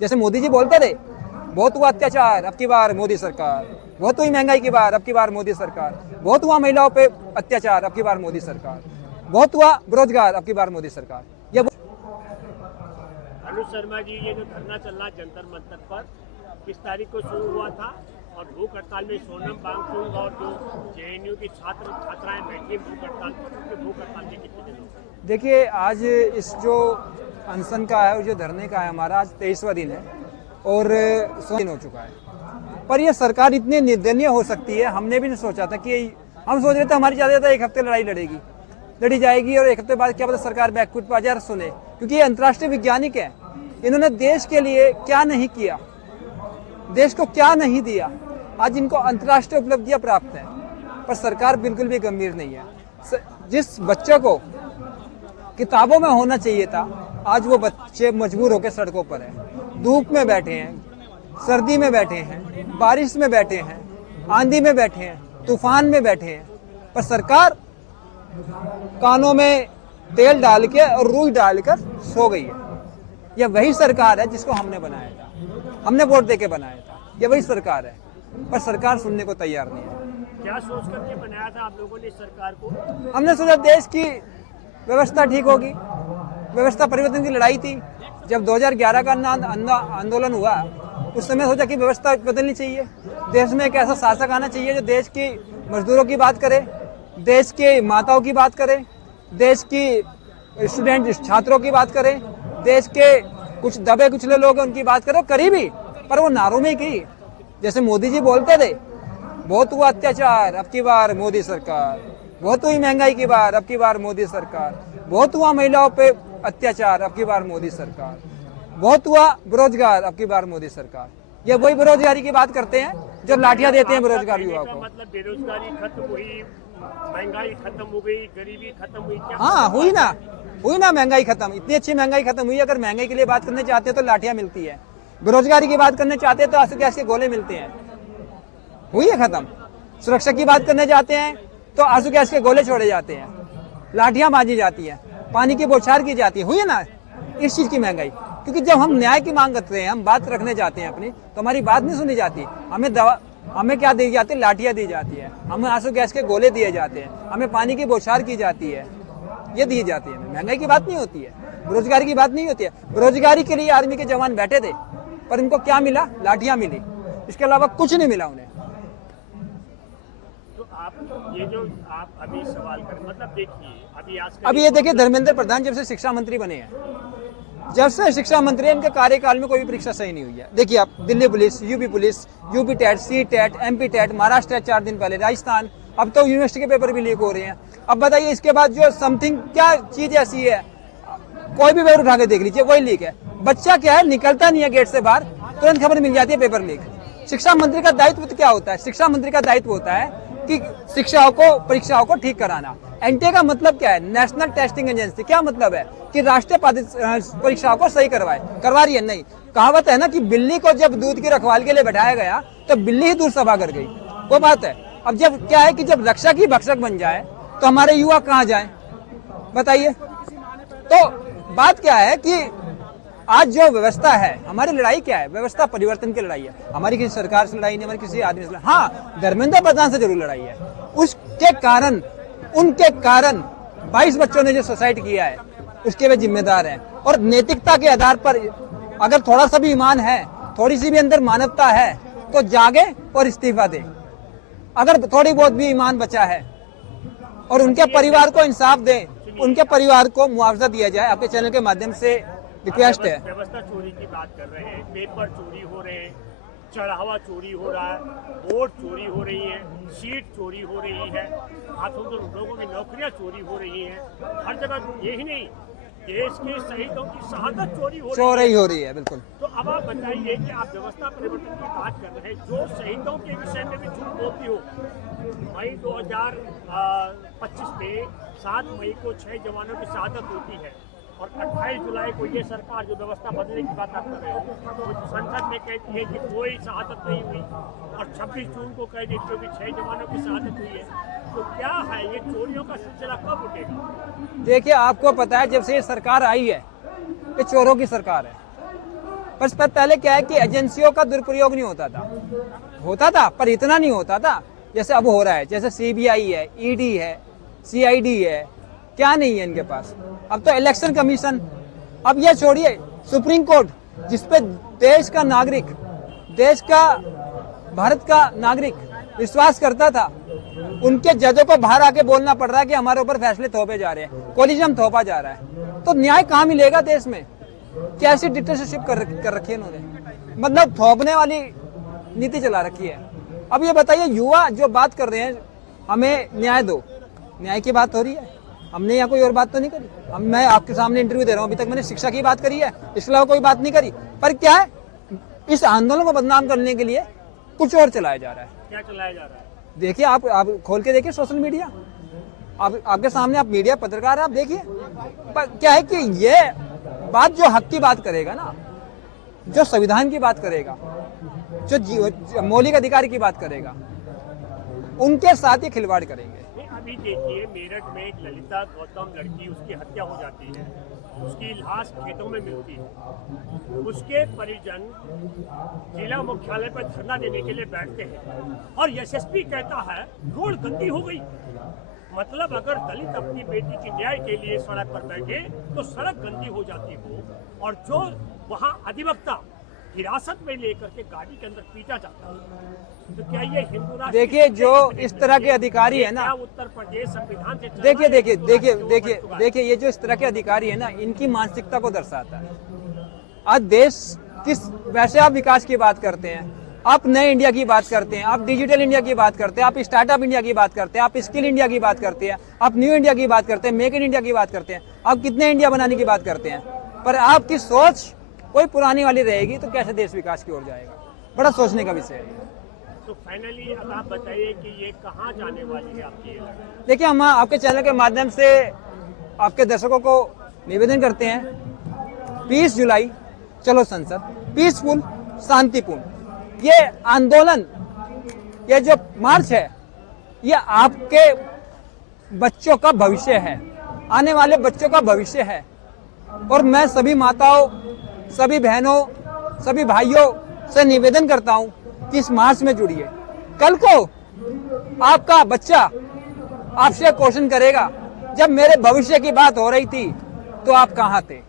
जैसे मोदी जी बोलते थे, बहुत हुआ अत्याचार अब की बार मोदी सरकार, बहुत हुई महंगाई की बार अब की बार मोदी सरकार, बहुत हुआ महिलाओं पे अत्याचार अब की बार मोदी सरकार, बहुत हुआ बेरोजगार अब की बार मोदी सरकार। ये अनुज शर्मा जी, ये जो धरना चल रहा जंतर मंतर पर किस तारीख को शुरू हुआ था और भूख हड़ताल में सोनम वांगचुक और जो जेएनयू की छात्राएं बैठी भूख हड़ताल पर, उनके भूख हड़ताल के कितने दिन हो गए? देखिए, आज इस जो अनशन का है, जो धरने का है, हमारा आज 23वां दिन है और 100 दिन हो चुका है। पर यह सरकार इतनी निर्दयनीय हो सकती है, हमने भी नहीं सोचा था कि हम सोच रहे थे हमारी ज़्यादा एक हफ्ते लड़ाई लड़ी जाएगी और एक हफ्ते बाद क्या पता सरकार बैकफुट पर आ जाए। सुने, क्योंकि ये अंतर्राष्ट्रीय वैज्ञानिक है, इन्होंने देश के लिए क्या नहीं किया, देश को क्या नहीं दिया, आज इनको अंतर्राष्ट्रीय उपलब्धियां प्राप्त हैं, पर सरकार बिल्कुल भी गंभीर नहीं है। जिस बच्चों को किताबों में होना चाहिए था, आज वो बच्चे मजबूर होकर सड़कों पर हैं, धूप में बैठे हैं, सर्दी में बैठे हैं, बारिश में बैठे हैं, आंधी में बैठे हैं, तूफान में बैठे हैं, पर सरकार कानों में तेल डाल के और रुई डालकर सो गई है। यह वही सरकार है जिसको हमने बनाया था, हमने वोट देके बनाया था, यह वही सरकार है, पर सरकार सुनने को तैयार नहीं है। क्या सोच करके बनाया था आप लोगों ने इस सरकार को? हमने सोचा देश की व्यवस्था ठीक होगी, व्यवस्था परिवर्तन की लड़ाई थी। जब 2011 का आंदोलन हुआ, उस समय सोचा कि व्यवस्था बदलनी चाहिए, देश में एक ऐसा शासक आना चाहिए जो देश की मजदूरों की बात करे, देश के माताओं की बात करे, देश की स्टूडेंट छात्रों की बात करे, देश के कुछ दबे कुचले लोग हैं उनकी बात करो, करी भी, पर वो नारों में की। जैसे मोदी जी बोलते थे, बहुत हुआ अत्याचार अब की बार मोदी सरकार, बहुत हुई महंगाई की बार अब की बार मोदी सरकार, बहुत हुआ महिलाओं पे अत्याचार अब की बार मोदी सरकार, बहुत हुआ बेरोजगार अब की बार मोदी सरकार। ये वही बेरोजगारी की बात करते हैं जो लाठियां देते हैं बेरोजगार युवाओं को। मतलब बेरोजगारी खत्म हुई, महंगाई खत्म हो गई, गरीबी खत्म हुई, क्या? हाँ, हुई ना महंगाई खत्म, इतनी अच्छी महंगाई खत्म हुई। अगर महंगाई के लिए बात करने चाहते हैं तो लाठियां मिलती है, बेरोजगारी की बात करने चाहते हैं तो आंसू गैस के गोले मिलते हैं, हुई है खत्म। सुरक्षा की बात करने जाते हैं तो आंसू गैस के गोले छोड़े जाते हैं, लाठियां बाजी जाती है, पानी की बौछार की जाती है, हुई है ना इस चीज की महंगाई। क्योंकि जब हम न्याय की मांग करते हैं, हम बात रखने जाते हैं अपनी, तो हमारी बात नहीं सुनी जाती। हमें क्या दी जाती है? लाठियां दी जाती है, हमें आंसू गैस के गोले दिए जाते हैं, हमें पानी की बौछार की जाती है, ये दी जाती है। महंगाई की बात नहीं होती है, बेरोजगारी की बात नहीं होती है। बेरोजगारी के लिए आर्मी के जवान बैठे थे, पर इनको क्या मिला? लाठियां मिली, इसके अलावा कुछ नहीं मिला उन्हें। तो आप ये जो आप अभी सवाल करें, मतलब देखिए अभी ये देखिए, धर्मेंद्र प्रधान जब से शिक्षा मंत्री बने हैं, जब से शिक्षा मंत्री, इनके कार्यकाल में कोई भी परीक्षा सही नहीं हुई है। देखिए आप, Delhi police, UP TET, C TET, MP TET, Maharashtra TET 4 दिन पहले, राजस्थान, अब तो यूनिवर्सिटी के पेपर भी लीक हो रहे हैं। अब बताइए इसके बाद जो समथिंग क्या चीज ऐसी है, कोई भी पेपर उठा के देख लीजिए वही लीक है। बच्चा क्या है, निकलता नहीं है गेट से बाहर, तुरंत खबर मिल जाती है पेपर लीक। शिक्षा मंत्री का दायित्व क्या होता है? शिक्षा मंत्री का दायित्व होता है कि शिक्षाओं को, परीक्षाओं को ठीक कराना। एनटीए का मतलब क्या है? National testing agency. क्या मतलब है? कि राष्ट्रीय परीक्षाओं को सही करवा रही है। नहीं, कहावत है ना कि बिल्ली को जब दूध की रखवाली के लिए बैठाया गया तो बिल्ली ही दूर सभा कर गई, वो बात है। अब जब क्या है कि जब रक्षा की भक्षक बन जाए तो हमारे युवा कहाँ जाए बताइए? तो बात क्या है कि आज जो व्यवस्था है, हमारी लड़ाई क्या है? व्यवस्था परिवर्तन की लड़ाई है। हमारी किसी सरकार से लड़ाई नहीं, हमारी किसी आदमी से। हाँ, धर्मेंद्र प्रधान से जरूर लड़ाई है। उसके कारण, उनके कारण 22 बच्चों ने जो सुसाइड किया है, उसके वे जिम्मेदार हैं। और नैतिकता के आधार पर अगर थोड़ा सा भी ईमान है, थोड़ी सी भी अंदर मानवता है, तो जागे और इस्तीफा दे। अगर थोड़ी बहुत भी ईमान बचा है, और उनके परिवार को इंसाफ दें, उनके परिवार को मुआवजा दिया जाए। आपके चैनल के माध्यम से रिक्वेस्ट है। व्यवस्था चोरी की बात कर रहे हैं, पेपर चोरी हो रहे हैं, चढ़ावा चोरी हो रहा है, वोट चोरी हो रही है, सीट चोरी हो रही है, हाथों तो लोगों की नौकरियां चोरी हो रही हैं, हर जगह। यही नहीं, देश के शहीदों की शहादत चोरी हो रही है। बिल्कुल। तो अब आप बताइए कि आप व्यवस्था परिवर्तन की बात कर रहे हैं, जो शहीदों के विषय में भी झूठ बोलती हो। मई 2025 में 7 मई को 6 जवानों की शहादत होती है, और 28 जुलाई को ये सरकार जो व्यवस्था बदलने की बात आप कर रहे हो, वो संसद में कहती है कि कोई शहादत नहीं हुई, और 26 जून को कह देती हो कि 6 जवानों की शहादत हुई है। तो क्या है ये चोरियों का सिलसिला कब उठेगा? देखिए, आपको पता है जब से ये सरकार आई है, ये चोरों की सरकार है। पर पहले क्या है कि एजेंसियों का दुरुपयोग नहीं होता था पर इतना नहीं होता था जैसे अब हो रहा है। जैसे सीबीआई है, ईडी है, सीआईडी है, क्या नहीं है इनके पास। अब तो इलेक्शन कमीशन, अब ये छोड़िए सुप्रीम कोर्ट, जिसपे देश का नागरिक, देश का, भारत का नागरिक विश्वास करता था, उनके जजों को बाहर आके बोलना पड़ रहा है कि हमारे ऊपर फैसले थोपे जा रहे हैं, कोलिजम थोपा जा रहा है। तो न्याय कहाँ मिलेगा देश में? कैसी डिक्टेटरशिप कर रखी है इन्होंने, मतलब थोपने वाली नीति चला रखी है। अब ये बताइए, युवा जो बात कर रहे हैं हमें न्याय दो, न्याय की बात हो रही है, हमने यहाँ कोई और बात तो नहीं करी। मैं आपके सामने इंटरव्यू दे रहा हूँ, अभी तक मैंने शिक्षा की बात करी है, इसके अलावा कोई बात नहीं करी। पर क्या है, इस आंदोलन को बदनाम करने के लिए कुछ और चलाया जा रहा है। क्या चलाया जा रहा है? देखिए, आप खोल के देखिए सोशल मीडिया, आपके सामने, आप मीडिया पत्रकार है, आप देखिए। पर क्या है कि ये बात जो हक की बात करेगा ना, जो संविधान की बात करेगा, जो मौलिक अधिकार की बात करेगा, उनके साथ ही खिलवाड़ करेंगे। अभी देखिए, मेरठ में एक ललिता गौतम लड़की, उसकी हत्या हो जाती है, उसकी लाश खेतों में मिलती है, उसके परिजन जिला मुख्यालय पर धरना देने के लिए बैठते हैं और एसएसपी कहता है रोड गंदी हो गई। मतलब अगर दलित अपनी बेटी के न्याय के लिए सड़क पर बैठे तो सड़क गंदी हो जाती हो, और जो वहाँ अधिवक्ता हिरासत में लेकर के गाड़ी के अंदर पीटा जाता है, तो क्या ये हिंदू राष्ट्र? देखिए, जो इस तरह के अधिकारी है ना, उत्तर प्रदेश संविधान से देखिए ये जो इस तरह के अधिकारी है ना, इनकी मानसिकता को दर्शाता है। आज देश किस, वैसे आप विकास की बात करते हैं, आप नए इंडिया की बात करते हैं, आप डिजिटल इंडिया की बात करते हैं, आप स्टार्टअप इंडिया की बात करते हैं, आप स्किल इंडिया की बात करते हैं, आप न्यू इंडिया की बात करते हैं, मेक इन इंडिया की बात करते हैं, आप कितने इंडिया बनाने की बात करते हैं, पर आपकी सोच कोई पुरानी वाली रहेगी तो कैसे देश विकास की ओर जाएगा? बड़ा सोचने का विषय है। तो फाइनली अब आप बताइए कि ये कहाँ जाने वाली है आपकी ये लड़ाई? देखिए, हम आपके चैनल के माध्यम से आपके दर्शकों को निवेदन करते हैं, 20 जुलाई चलो संसद, पीसफुल, शांतिपूर्ण ये आंदोलन, ये जो मार्च है, ये आपके बच्चों का भविष्य है, आने वाले बच्चों का भविष्य है। और मैं सभी माताओं, सभी बहनों, सभी भाइयों से निवेदन करता हूं कि इस मार्च में जुड़िए। कल को आपका बच्चा आपसे क्वेश्चन करेगा, जब मेरे भविष्य की बात हो रही थी तो आप कहां थे?